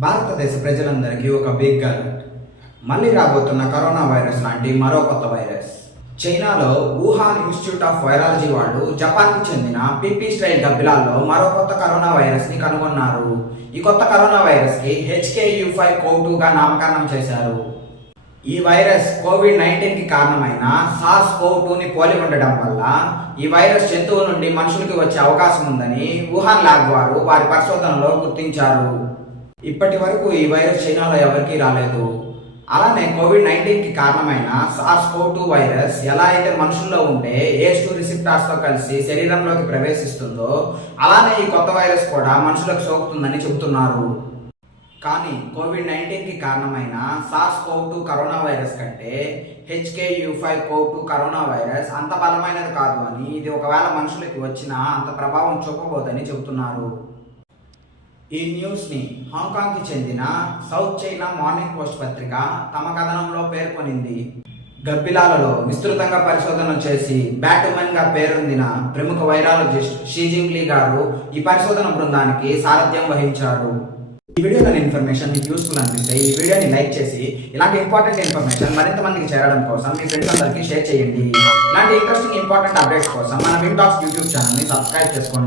భారతదేశ ప్రజలందరికీ ఒక బిగ్ అలర్ట్. మళ్ళీ రాబోతున్న కరోనా వైరస్ లాంటి మరో కొత్త వైరస్. చైనాలో వుహాన్ ఇన్స్టిట్యూట్ ఆఫ్ వైరాలజీ వాళ్ళు జపాన్కి చెందిన పిపి స్టైల్ గబ్బిలాల్లో మరో కొత్త కరోనా వైరస్ ని కనుగొన్నారు. ఈ కొత్త కరోనా వైరస్ కి HKU5-CO2గా నామకరణం చేశారు. ఈ వైరస్ కోవిడ్-19కి కారణమైన SARS-CoV-2ని పోలి ఉండడం వల్ల ఈ వైరస్ జంతువుల నుండి మనుషులకి వచ్చే అవకాశం ఉందని వుహాన్ ల్యాబ్ వారు వారి పరిశోధనలో గుర్తించారు. ఇప్పటి వరకు ఈ వైరస్ చైనాలో ఎవరికీ రాలేదు. అలానే కోవిడ్-19కి కారణమైన SARS-CoV-2 వైరస్ ఎలా అయితే మనుషుల్లో ఉంటే ACE2 రిసెప్టార్స్తో కలిసి శరీరంలోకి ప్రవేశిస్తుందో అలానే ఈ కొత్త వైరస్ కూడా మనుషులకు సోకుతుందని చెబుతున్నారు. కానీ కోవిడ్-19కి కారణమైన SARS-CoV-2 కరోనా వైరస్ కంటే HKU5-CO2 కరోనా వైరస్ అంత బలమైనది కాదు అని, ఇది ఒకవేళ మనుషులకి వచ్చినా అంత ప్రభావం చూపబోదని చెబుతున్నారు. ఈ న్యూస్ని హాంకాంగ్కి చెందిన సౌత్ చైనా మార్నింగ్ పోస్ట్ పత్రిక తమ కథనంలో పేర్కొనింది. గబ్బిలాలలో విస్తృతంగా పరిశోధనలు చేసి బ్యాటుమన్గా పేరొందిన ప్రముఖ వైరాలజిస్ట్ షీ జింగ్లీ గారు ఈ పరిశోధన బృందానికి సారథ్యం వహించారు. ఈ వీడియోలోని ఇన్ఫర్మేషన్ మీకు యూస్ఫుల్ అనిపిస్తే ఈ వీడియోని లైక్ చేసి ఇలాంటి ఇంపార్టెంట్ ఇన్ఫర్మేషన్ మరింత మందికి చేరడం కోసం మీ ఫ్రెండ్స్ అందరికీ షేర్ చేయండి. ఇలాంటి ఇంట్రెస్టింగ్ ఇంపార్టెంట్ అప్డేట్స్ కోసం మన విన్ టాక్స్ యూట్యూబ్ ఛానల్ని సబ్స్క్రైబ్ చేసుకోండి.